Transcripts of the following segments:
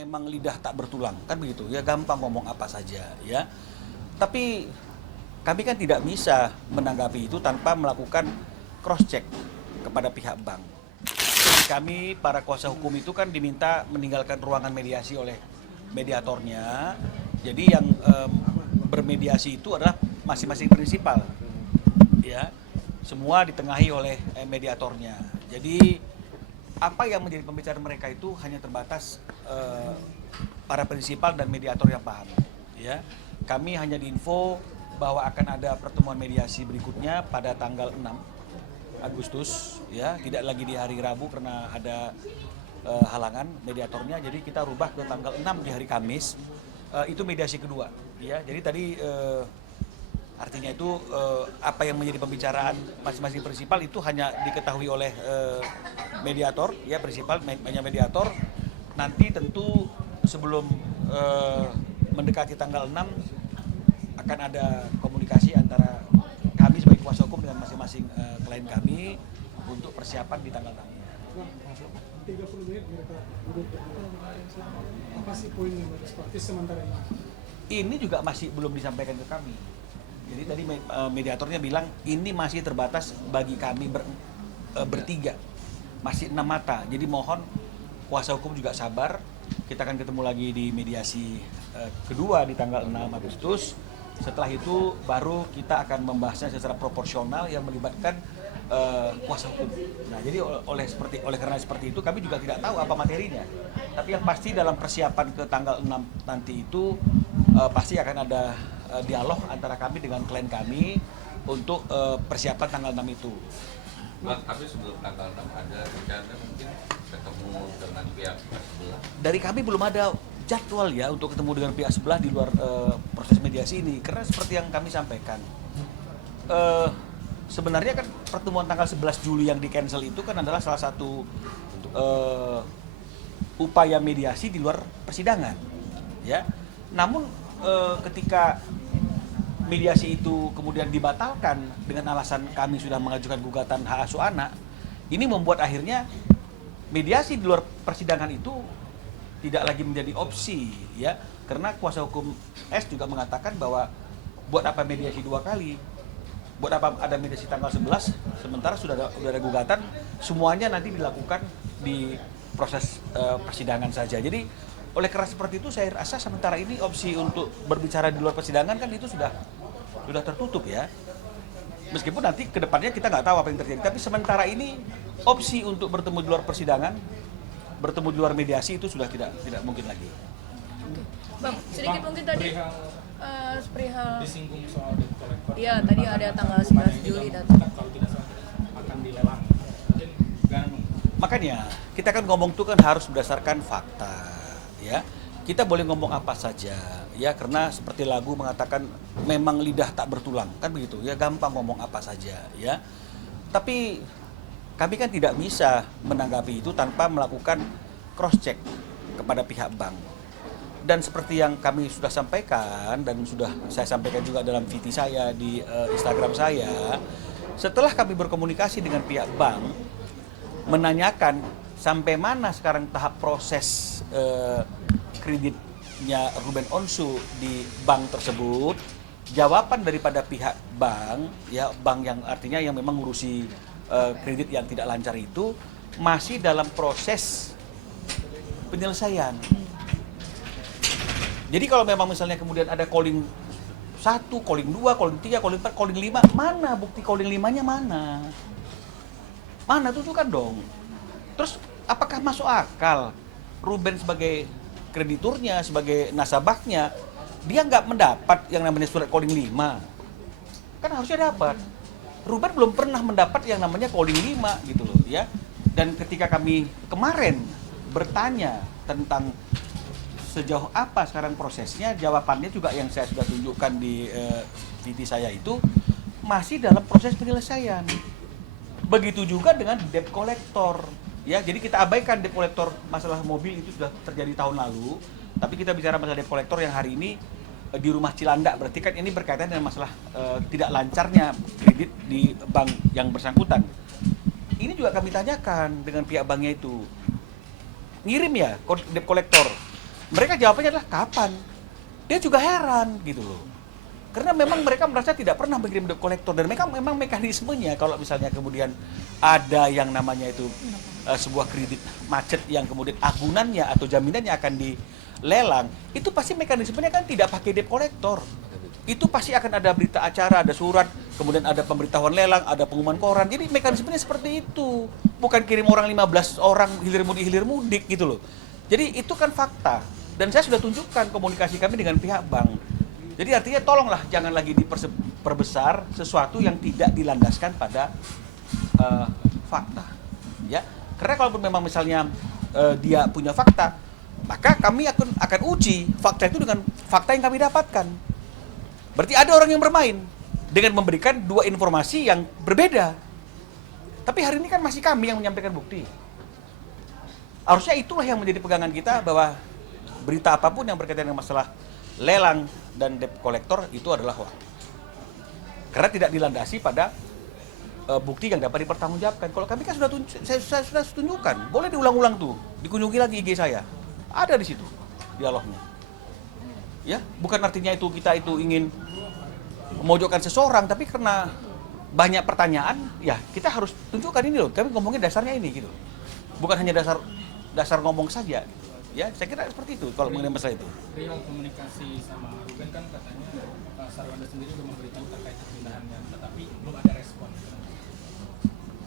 memang lidah tak bertulang, kan begitu ya, gampang ngomong apa saja ya. Tapi kami kan tidak bisa menanggapi itu tanpa melakukan cross check kepada pihak bank. Kami para kuasa hukum itu kan diminta meninggalkan ruangan mediasi oleh mediatornya. Jadi yang bermediasi itu adalah masing-masing prinsipal ya, semua ditengahi oleh mediatornya. Jadi apa yang menjadi pembicaraan mereka itu hanya terbatas para prinsipal dan mediator yang paham ya. Kami hanya diinfo bahwa akan ada pertemuan mediasi berikutnya pada tanggal 6 Agustus ya, tidak lagi di hari Rabu karena ada halangan mediatornya, jadi kita rubah ke tanggal 6 di hari Kamis. Itu mediasi kedua ya. Jadi tadi artinya itu apa yang menjadi pembicaraan masing-masing prinsipal itu hanya diketahui oleh mediator ya, prinsipal hanya mediator. Nanti tentu sebelum mendekati tanggal 6 akan ada komunikasi antara kami sebagai kuasa hukum dengan masing-masing klien kami untuk persiapan di tanggal 6. 30 menit mereka duduk. Apa sih poin yang harus praktis sementara ini? Ini juga masih belum disampaikan ke kami. Jadi tadi mediatornya bilang ini masih terbatas bagi kami bertiga, masih 6 mata. Jadi mohon kuasa hukum juga sabar. Kita akan ketemu lagi di mediasi kedua di tanggal 6 Agustus. Setelah itu baru kita akan membahasnya secara proporsional yang melibatkan kuasa hukum. Nah, jadi oleh karena seperti itu kami juga tidak tahu apa materinya. Tapi yang pasti dalam persiapan ke tanggal 6 nanti itu pasti akan ada dialog antara kami dengan klien kami untuk persiapan tanggal 6 itu. Bang, tapi sebelum tanggal 6 ada rencana mungkin ketemu dengan pihak sebelah? Dari kami belum ada jadwal ya untuk ketemu dengan pihak sebelah di luar proses mediasi ini, karena seperti yang kami sampaikan sebenarnya kan pertemuan tanggal 11 Juli yang di cancel itu kan adalah salah satu upaya mediasi di luar persidangan ya. Namun ketika mediasi itu kemudian dibatalkan dengan alasan kami sudah mengajukan gugatan hak asuh anak, ini membuat akhirnya mediasi di luar persidangan itu tidak lagi menjadi opsi ya, karena kuasa hukum S juga mengatakan bahwa buat apa mediasi dua kali, buat apa ada mediasi tanggal 11 sementara sudah ada gugatan, semuanya nanti dilakukan di proses persidangan saja. Jadi oleh karena seperti itu saya rasa sementara ini opsi untuk berbicara di luar persidangan kan itu sudah tertutup ya. Meskipun nanti kedepannya kita nggak tahu apa yang terjadi, tapi sementara ini opsi untuk bertemu di luar persidangan, bertemu di luar mediasi itu sudah tidak mungkin lagi. Oke. Bang, sedikit mungkin tadi perihal Disinggung soal debt collector. iya, tadi ada tanggal 11 Juli dan Kalau tidak salah akan dilelang. Mungkin Makanya kita kan ngomong itu kan harus berdasarkan fakta ya. Kita boleh ngomong apa saja ya, karena seperti lagu mengatakan memang lidah tak bertulang, kan begitu ya, gampang ngomong apa saja ya. Tapi kami kan tidak bisa menanggapi itu tanpa melakukan cross check kepada pihak bank. Dan seperti yang kami sudah sampaikan dan sudah saya sampaikan juga dalam VT saya di Instagram saya, setelah kami berkomunikasi dengan pihak bank menanyakan sampai mana sekarang tahap proses kreditnya Ruben Onsu di bank tersebut, jawaban daripada pihak bank ya, bank yang artinya yang memang ngurusi kredit yang tidak lancar itu masih dalam proses penyelesaian. Jadi kalau memang misalnya kemudian ada calling 1, calling 2, calling 3, calling 4, calling 5, mana bukti calling 5-nya mana? Mana, tunjukkan dong. Terus apakah masuk akal Ruben sebagai krediturnya, sebagai nasabahnya, dia nggak mendapat yang namanya surat calling 5? Kan harusnya dapat. Ruben belum pernah mendapat yang namanya calling 5 gitu loh ya. Dan ketika kami kemarin bertanya tentang sejauh apa sekarang prosesnya, jawabannya juga yang saya sudah tunjukkan di VT saya itu masih dalam proses penyelesaian. Begitu juga dengan debt collector ya. Jadi kita abaikan debt collector, masalah mobil itu sudah terjadi tahun lalu, tapi kita bicara masalah debt collector yang hari ini di rumah Cilandak. Berarti kan ini berkaitan dengan masalah tidak lancarnya kredit di bank yang bersangkutan. Ini juga kami tanyakan dengan pihak banknya itu, ngirim ya debt collector mereka jawabannya adalah kapan. Dia juga heran gitu loh. Karena memang mereka merasa tidak pernah mengirim debt collector, dan mereka memang mekanismenya kalau misalnya kemudian ada yang namanya itu sebuah kredit macet yang kemudian agunannya atau jaminannya akan dilelang, itu pasti mekanismenya kan tidak pakai debt collector. Itu pasti akan ada berita acara, ada surat, kemudian ada pemberitahuan lelang, ada pengumuman koran. Jadi mekanismenya seperti itu. Bukan kirim orang 15 orang hilir mudik gitu loh. Jadi itu kan fakta. Dan saya sudah tunjukkan komunikasi kami dengan pihak bank. Jadi artinya tolonglah jangan lagi diperbesar sesuatu yang tidak dilandaskan pada fakta. Ya, karena kalau memang misalnya dia punya fakta, maka kami akan uji fakta itu dengan fakta yang kami dapatkan. Berarti ada orang yang bermain dengan memberikan dua informasi yang berbeda. Tapi hari ini kan masih kami yang menyampaikan bukti. Harusnya itulah yang menjadi pegangan kita, bahwa berita apapun yang berkaitan dengan masalah lelang dan debt collector itu adalah hoax. Karena tidak dilandasi pada bukti yang dapat dipertanggungjawabkan. Kalau kami kan saya sudah tunjukkan, boleh diulang-ulang tuh, dikunjungi lagi IG saya. Ada di situ dialognya. Ya, bukan artinya itu kita itu ingin memojokkan seseorang, tapi karena banyak pertanyaan, ya kita harus tunjukkan ini loh. Kami ngomongin dasarnya ini gitu. Bukan hanya dasar ngomong saja. Ya, saya kira seperti itu kalau mengenai masalah itu. Real komunikasi sama Ruben kan katanya Pak Sarwanda sendiri sudah memberitahu terkait perpindahannya, tetapi belum ada respon.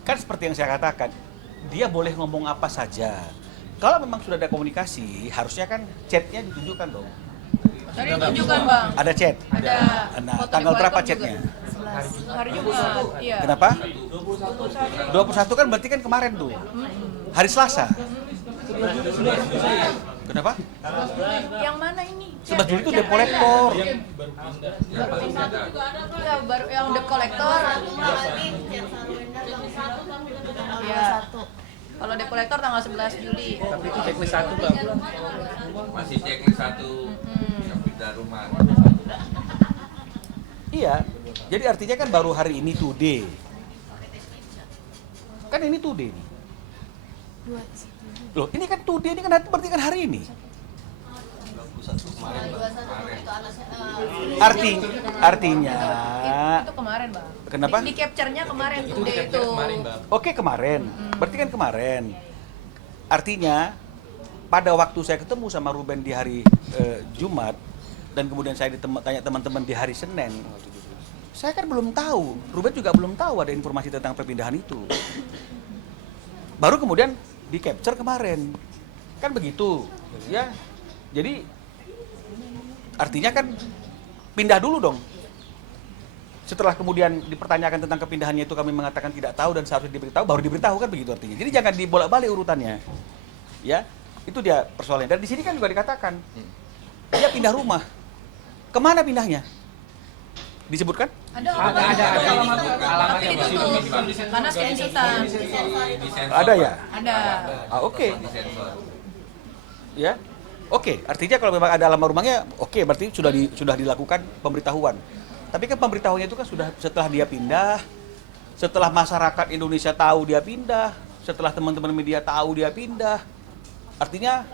Kan seperti yang saya katakan, dia boleh ngomong apa saja. Kalau memang sudah ada komunikasi, harusnya kan chatnya ditunjukkan dong. Tadi tunjukkan Bang. Ada chat. Ada Nah, foto tanggal debt berapa collector chatnya? juga. Hari Jumat. Iya. Kenapa? 21 kan berarti kan kemarin tuh. Hari Selasa. Kenapa? Yang mana ini? 11 Juli itu debt collector. Ya, baru yang debt collector. Iya. Kalau debt collector tanggal 11 Juli. Tapi itu checklist 1 Bang. Masih checklist 1 yang pindah rumah. Iya. Jadi artinya kan baru hari ini today. Kan ini today nih. Loh, ini kan today, ini kan berarti kan hari ini. Artinya Itu kemarin Bang. Kenapa? Di capture-nya kemarin today itu. Oke, kemarin. Berarti kan kemarin. Artinya pada waktu saya ketemu sama Ruben di hari Jumat, dan kemudian saya tanya teman-teman di hari Senin, saya kan belum tahu, Ruben juga belum tahu ada informasi tentang perpindahan itu. Baru kemudian di capture kemarin. Kan begitu. Ya. Jadi artinya kan pindah dulu dong. Setelah kemudian dipertanyakan tentang kepindahannya itu kami mengatakan tidak tahu dan seharusnya diberitahu, baru diberitahu, kan begitu artinya. Jadi jangan dibolak-balik urutannya. Ya. Itu dia persoalannya. Dan di sini kan juga dikatakan dia pindah rumah. Kemana pindahnya? Disebutkan? Ada alamatnya ditutup. Karena screenshotan. Ada ya? Ada. Oke. Ya. Oke, artinya kalau memang ada alamat rumahnya, oke, berarti sudah dilakukan pemberitahuan. Tapi kan pemberitahuannya itu kan sudah setelah dia pindah, setelah masyarakat Indonesia tahu dia pindah, setelah teman-teman media tahu dia pindah. Artinya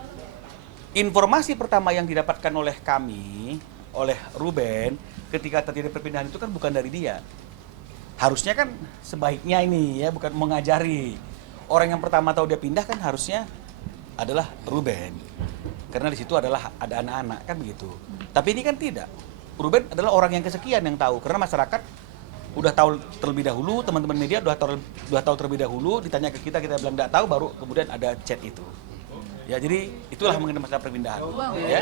informasi pertama yang didapatkan oleh kami, oleh Ruben, ketika terjadi perpindahan itu kan bukan dari dia. Harusnya kan sebaiknya ini ya, bukan mengajari. Orang yang pertama tahu dia pindah kan harusnya adalah Ruben. Karena di situ adalah ada anak-anak kan begitu. Tapi ini kan tidak. Ruben adalah orang yang kesekian yang tahu, karena masyarakat udah tahu terlebih dahulu, teman-teman media udah tahu terlebih dahulu, ditanya ke kita bilang tidak tahu, baru kemudian ada chat itu. Ya, jadi itulah mengenai masalah perpindahan. Ya.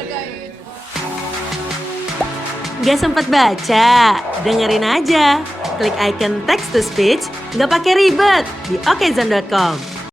Gak sempat baca? Dengerin aja. Klik icon text to speech, gak pakai ribet di okezone.com.